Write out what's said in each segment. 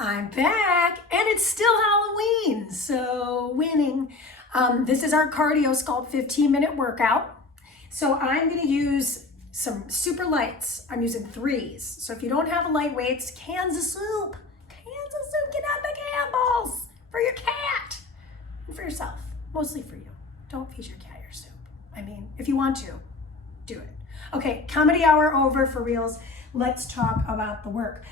I'm back, and it's still Halloween, so winning. This is our cardio Sculpt 15-minute workout. So I'm gonna use some super lights. I'm using 3s. So if you don't have light weights, cans of soup. Cans of soup, get out the can balls for your cat and for yourself, mostly for you. Don't feed your cat your soup. I mean, if you want to, do it. Okay, comedy hour over for reals. Let's talk about the work.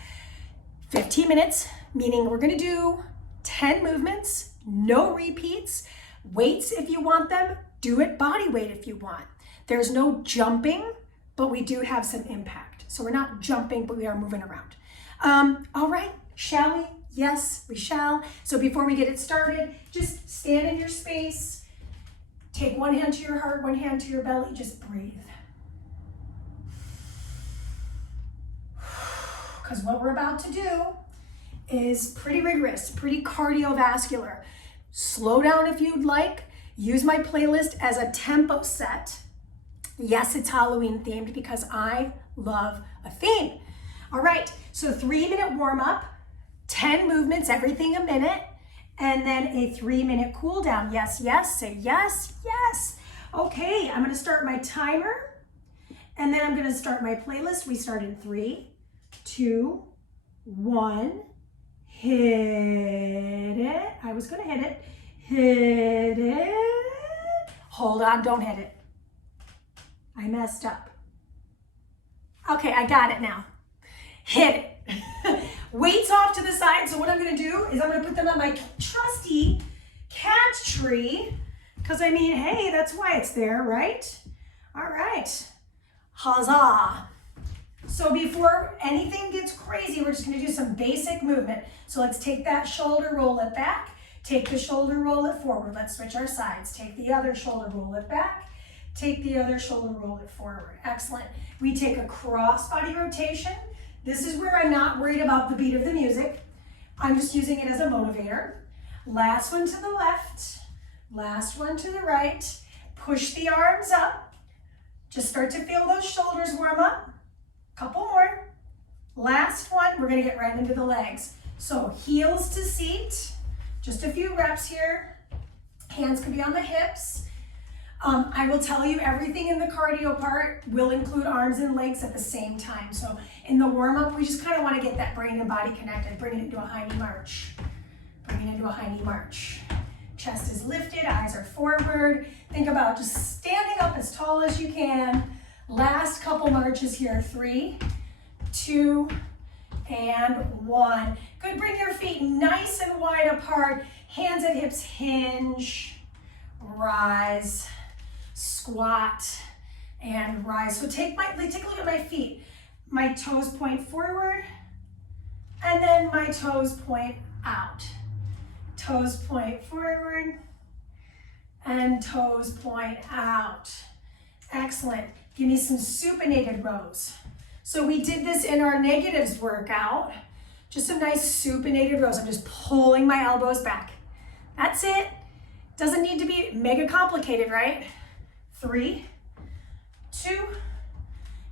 15 minutes, meaning we're gonna do 10 movements, no repeats, weights if you want them, do it body weight if you want. There's no jumping, but we do have some impact. So we're not jumping, but we are moving around. All right, shall we? Yes, we shall. So before we get it started, just stand in your space, take one hand to your heart, one hand to your belly, just breathe. Because what we're about to do is pretty rigorous, pretty cardiovascular. Slow down if you'd like. Use my playlist as a tempo set. Yes, it's Halloween themed because I love a theme. All right, so 3-minute warm up, 10 movements, everything a minute, and then a 3-minute cool down. Yes, yes, say yes, yes. Okay, I'm gonna start my timer, and then I'm gonna start my playlist. We start in 3, 2, 1, hit it. I was gonna hit it. Hit it. Hold on, don't hit it. I messed up. Okay, I got it now. Hit it. Weights off to the side. So what I'm gonna do is I'm gonna put them on my trusty cat tree, because I mean, hey, that's why it's there, right? All right, huzzah. So before anything gets crazy, we're just gonna do some basic movement. So let's take that shoulder, roll it back. Take the shoulder, roll it forward. Let's switch our sides. Take the other shoulder, roll it back. Take the other shoulder, roll it forward. Excellent. We take a cross body rotation. This is where I'm not worried about the beat of the music. I'm just using it as a motivator. Last one to the left, last one to the right. Push the arms up. Just start to feel those shoulders warm up. Couple more. Last one, we're gonna get right into the legs. So heels to seat, just a few reps here. Hands can be on the hips. I will tell you everything in the cardio part will include arms and legs at the same time. So in the warm up, we just kind of want to get that brain and body connected. Bring it into a high knee march. Bring it into a high knee march. Chest is lifted, eyes are forward. Think about just standing up as tall as you can. Last couple marches here, 3, 2, and 1. Good, bring your feet nice and wide apart. Hands at hips, hinge, rise, squat, and rise. So take a look at my feet. My toes point forward, and then my toes point out. Toes point forward, and toes point out. Excellent. Give me some supinated rows. So we did this in our negatives workout. Just some nice supinated rows. I'm just pulling my elbows back. That's it. Doesn't need to be mega complicated, right? 3, 2,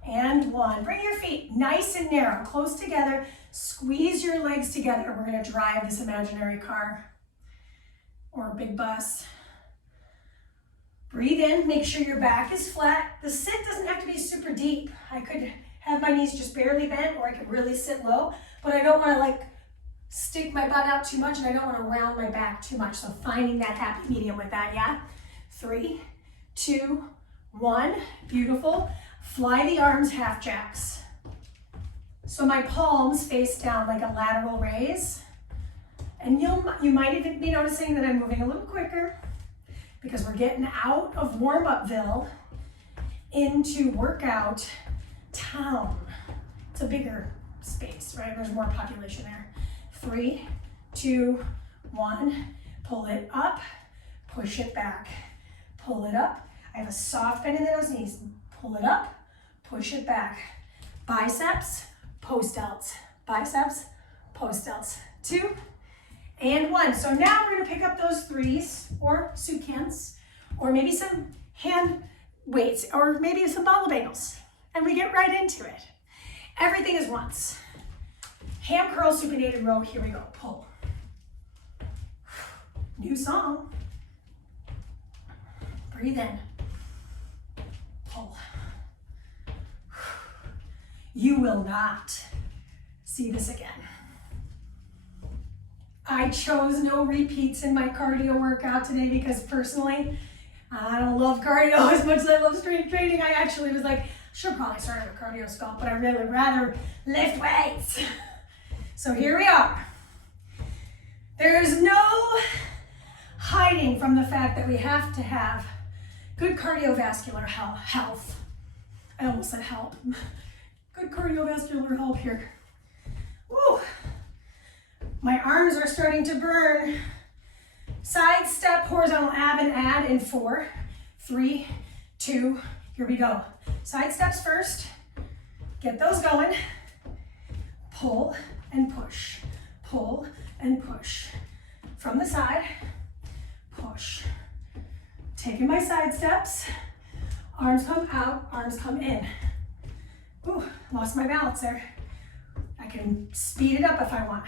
and 1. Bring your feet nice and narrow, close together. Squeeze your legs together. We're gonna drive this imaginary car or big bus. Breathe in, make sure your back is flat. The sit doesn't have to be super deep. I could have my knees just barely bent, or I could really sit low, but I don't wanna like stick my butt out too much, and I don't wanna round my back too much. So finding that happy medium with that, yeah? 3, 2, 1, beautiful. Fly the arms, half jacks. So my palms face down like a lateral raise. And you might even be noticing that I'm moving a little quicker because we're getting out of warm-upville into workout town. It's a bigger space, right? There's more population there. 3, 2, 1, pull it up, push it back, pull it up. I have a soft bend in those knees. Pull it up, push it back. Biceps, post delts. Biceps, post delts. 2, and 1. So now we're gonna pick up those 3s or soup cans, or maybe some hand weights, or maybe some ball bagels, and we get right into it. Everything is once. Ham curl, supinated row. Here we go. Pull. New song. Breathe in. Pull. You will not see this again. I chose no repeats in my cardio workout today because personally, I don't love cardio as much as I love strength training. I actually was like, should probably start with cardio sculpt, but I really rather lift weights. So here we are. There's no hiding from the fact that we have to have good cardiovascular health. I almost said help. Good cardiovascular health here. Woo. My arms are starting to burn. Side step, horizontal ab and add in 4, 3, 2, here we go. Side steps first. Get those going. Pull and push. Pull and push. From the side, push. Taking my side steps. Arms come out, arms come in. Ooh, lost my balance there. I can speed it up if I want.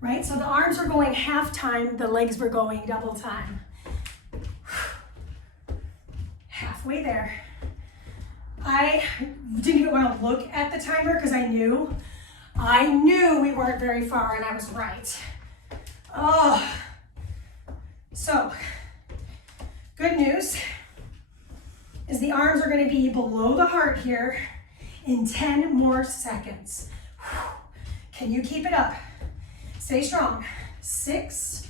Right, so the arms were going half time, the legs were going double time. Halfway there. I didn't even want to look at the timer because I knew we weren't very far and I was right. Oh, so good news is the arms are going to be below the heart here in 10 more seconds. Can you keep it up? Stay strong. 6,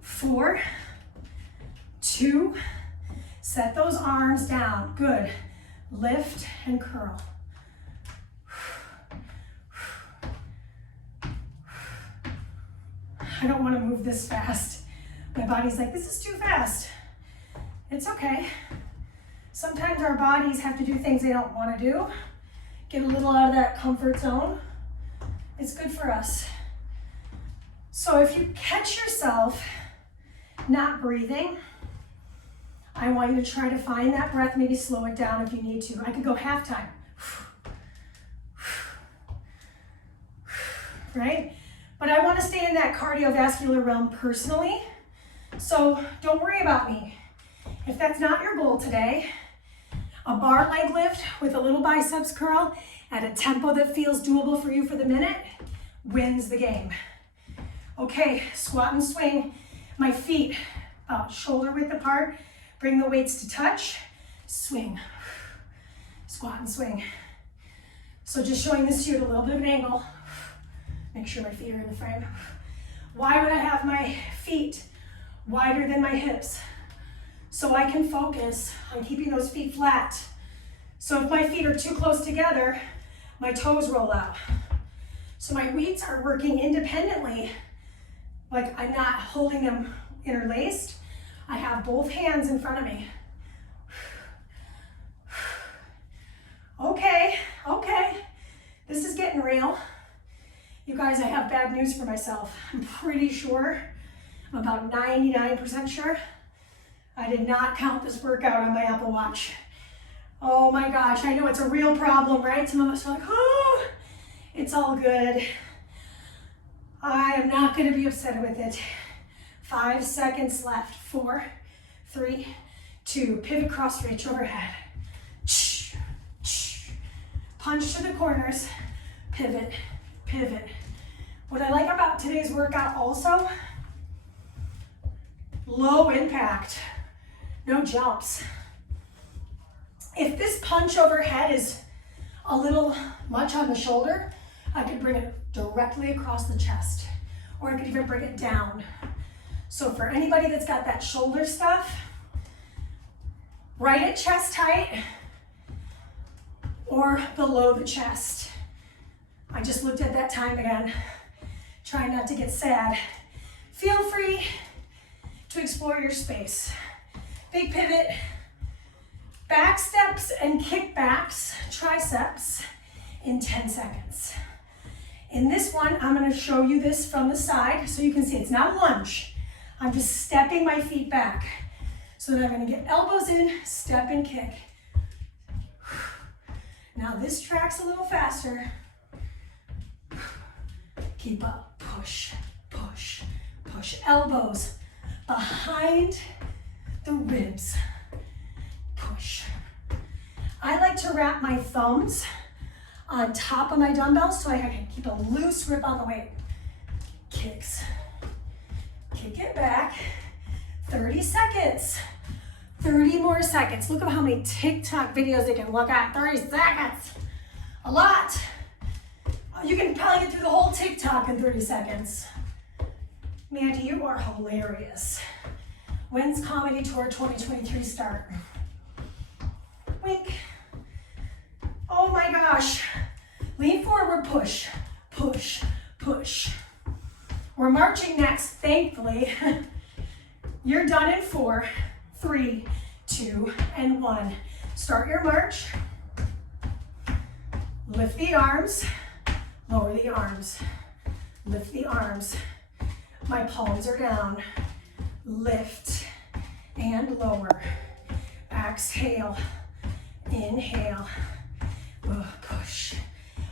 4, 2, set those arms down. Good. Lift and curl. I don't want to move this fast. My body's like, this is too fast. It's okay. Sometimes our bodies have to do things they don't want to do. Get a little out of that comfort zone. It's good for us. So if you catch yourself not breathing, I want you to try to find that breath, maybe slow it down if you need to. I could go half time. Right? But I want to stay in that cardiovascular realm personally. So don't worry about me. If that's not your goal today, a bar leg lift with a little biceps curl at a tempo that feels doable for you for the minute wins the game. Okay, squat and swing. My feet shoulder width apart. Bring the weights to touch. Swing. Squat and swing. So just showing this to you at a little bit of an angle. Make sure my feet are in the frame. Why would I have my feet wider than my hips? So I can focus on keeping those feet flat. So if my feet are too close together, my toes roll out. So my weights are working independently, like I'm not holding them interlaced. I have both hands in front of me. Okay, this is getting real. You guys, I have bad news for myself. I'm pretty sure, I'm about 99% sure, I did not count this workout on my Apple Watch. Oh my gosh, I know it's a real problem, right? Some of us are like, oh, it's all good. I am not gonna be upset with it. 5 seconds left. 4, 3, 2, pivot, cross, reach overhead. Punch to the corners, pivot, pivot. What I like about today's workout also, low impact, no jumps. If this punch overhead is a little much on the shoulder, I could bring it directly across the chest, or I could even bring it down. So for anybody that's got that shoulder stuff, right at chest height or below the chest. I just looked at that time again, trying not to get sad. Feel free to explore your space. Big pivot, back steps and kickbacks, triceps in 10 seconds. In this one, I'm gonna show you this from the side so you can see it's not a lunge. I'm just stepping my feet back. So that I'm gonna get elbows in, step and kick. Now this tracks a little faster. Keep up, push, push, push. Elbows behind the ribs, push. I like to wrap my thumbs on top of my dumbbells so I can keep a loose grip on the weight. Kicks, kick it back, 30 seconds, 30 more seconds. Look at how many TikTok videos they can look at, 30 seconds, a lot. You can probably get through the whole TikTok in 30 seconds. Mandee, you are hilarious. When's Comedy Tour 2023 start? Wink. Oh my gosh. Lean forward, push, push, push. We're marching next, thankfully. You're done in 4, 3, 2, and 1. Start your march. Lift the arms, lower the arms. Lift the arms. My palms are down. Lift and lower. Exhale, inhale, push.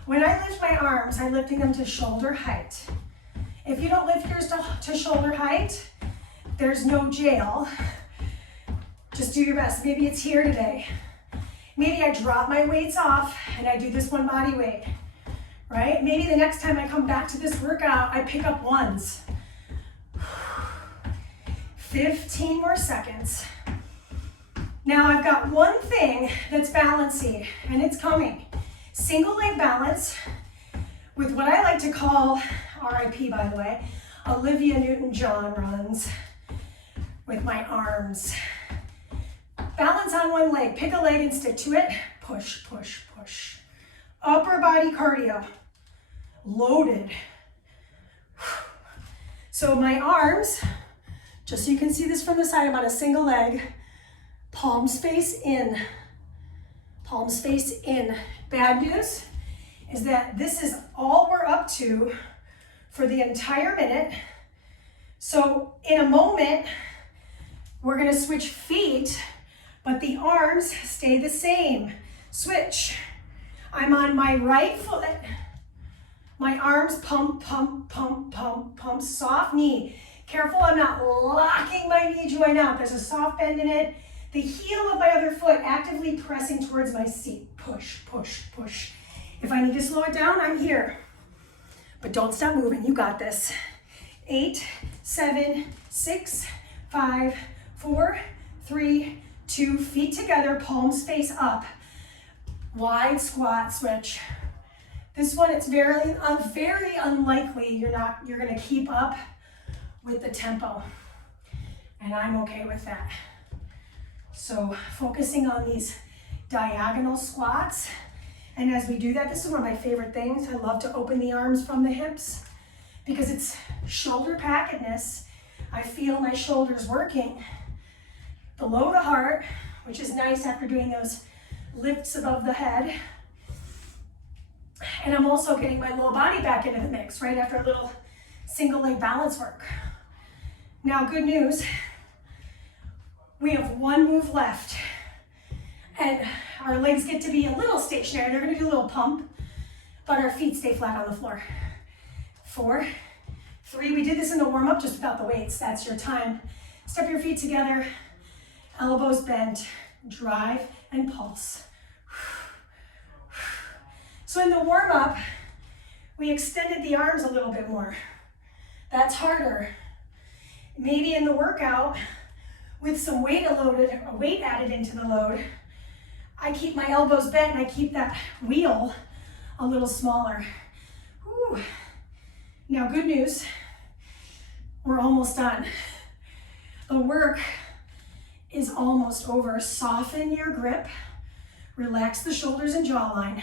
When I lift my arms, I'm lifting them to shoulder height. If you don't lift yours to shoulder height, there's no jail. Just do your best. Maybe it's here today. Maybe I drop my weights off and I do this one body weight, right? Maybe the next time I come back to this workout, I pick up ones. 15 more seconds. Now I've got one thing that's balancing, and it's coming. Single leg balance with what I like to call, RIP by the way, Olivia Newton-John runs with my arms. Balance on one leg, pick a leg and stick to it. Push, push, push. Upper body cardio, loaded. So my arms, just so you can see this from the side, I'm on a single leg. Palms face in, palms face in. Bad news is that this is all we're up to for the entire minute. So in a moment, we're gonna switch feet, but the arms stay the same. Switch. I'm on my right foot. My arms pump, pump, pump, pump, pump. Soft knee. Careful, I'm not locking my knee joint out. There's a soft bend in it. The heel of my other foot actively pressing towards my seat. Push, push, push. If I need to slow it down, I'm here. But don't stop moving, you got this. 8, 7, 6, 5, 4, 3, 2, feet together, palms face up. Wide squat switch. This one, it's very unlikely you're gonna keep up with the tempo. And I'm okay with that. So focusing on these diagonal squats. And as we do that, this is one of my favorite things. I love to open the arms from the hips because it's shoulder packedness. I feel my shoulders working below the heart, which is nice after doing those lifts above the head. And I'm also getting my low body back into the mix right after a little single leg balance work. Now, good news, we have one move left and our legs get to be a little stationary. They're gonna do a little pump, but our feet stay flat on the floor. 4, 3, we did this in the warm up just without the weights. That's your time. Step your feet together, elbows bent, drive and pulse. So in the warm up, we extended the arms a little bit more. That's harder. Maybe in the workout, with some weight added into the load, I keep my elbows bent and I keep that wheel a little smaller. Whew. Now, good news, we're almost done. The work is almost over. Soften your grip, relax the shoulders and jawline.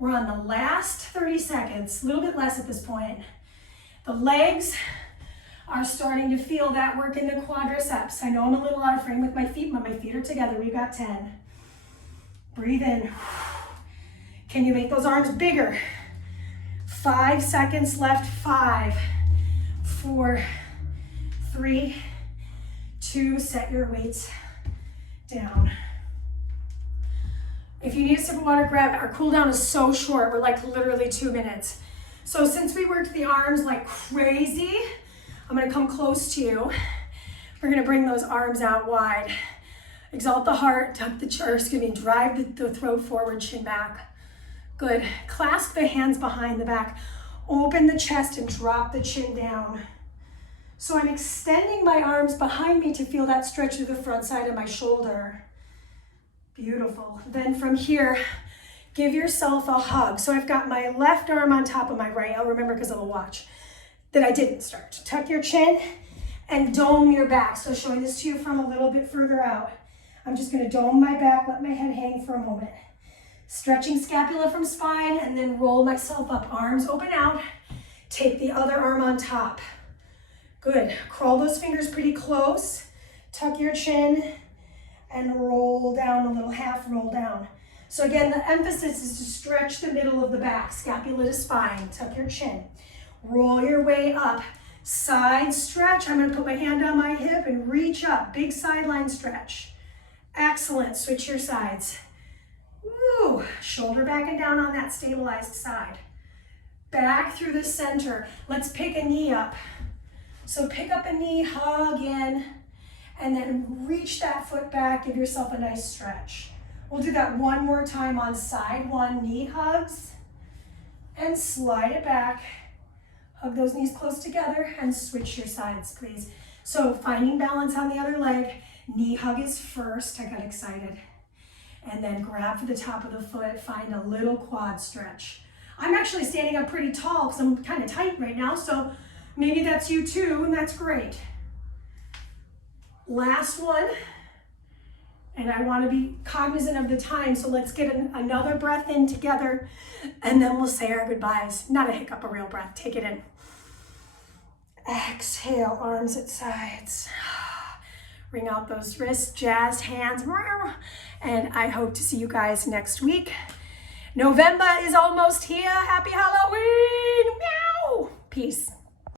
We're on the last 30 seconds, a little bit less at this point. The legs are starting to feel that work in the quadriceps. I know I'm a little out of frame with my feet, but my feet are together. We've got 10. Breathe in. Can you make those arms bigger? 5 seconds left. 5, 4, 3, 2, set your weights down. If you need a sip of water, grab it. Our cool down is so short. We're like literally 2 minutes. So since we worked the arms like crazy, I'm gonna come close to you. We're gonna bring those arms out wide. Exalt the heart, tuck the chest, drive the throat forward, chin back. Good. Clasp the hands behind the back. Open the chest and drop the chin down. So I'm extending my arms behind me to feel that stretch through the front side of my shoulder. Beautiful. Then from here, give yourself a hug. So I've got my left arm on top of my right. I'll remember because of the watch that I didn't start. Tuck your chin and dome your back. So showing this to you from a little bit further out. I'm just gonna dome my back, let my head hang for a moment. Stretching scapula from spine and then roll myself up. Arms open out. Take the other arm on top. Good. Crawl those fingers pretty close. Tuck your chin and roll down a little, half roll down. So again, the emphasis is to stretch the middle of the back, scapula to spine. Tuck your chin. Roll your way up. Side stretch. I'm going to put my hand on my hip and reach up. Big sideline stretch. Excellent. Switch your sides. Woo. Shoulder back and down on that stabilized side. Back through the center. Let's pick a knee up. So pick up a knee, hug in, and then reach that foot back. Give yourself a nice stretch. We'll do that one more time on side one. Knee hugs and slide it back. Hug those knees close together and switch your sides, please. So finding balance on the other leg. Knee hug is first. I got excited. And then grab for the top of the foot. Find a little quad stretch. I'm actually standing up pretty tall because I'm kind of tight right now. So maybe that's you too, and that's great. Last one. And I want to be cognizant of the time. So let's get another breath in together. And then we'll say our goodbyes. Not a hiccup, a real breath. Take it in. Exhale, arms at sides. Ring out those wrists, jazzed hands. And I hope to see you guys next week. November is almost here. Happy Halloween. Meow. Peace.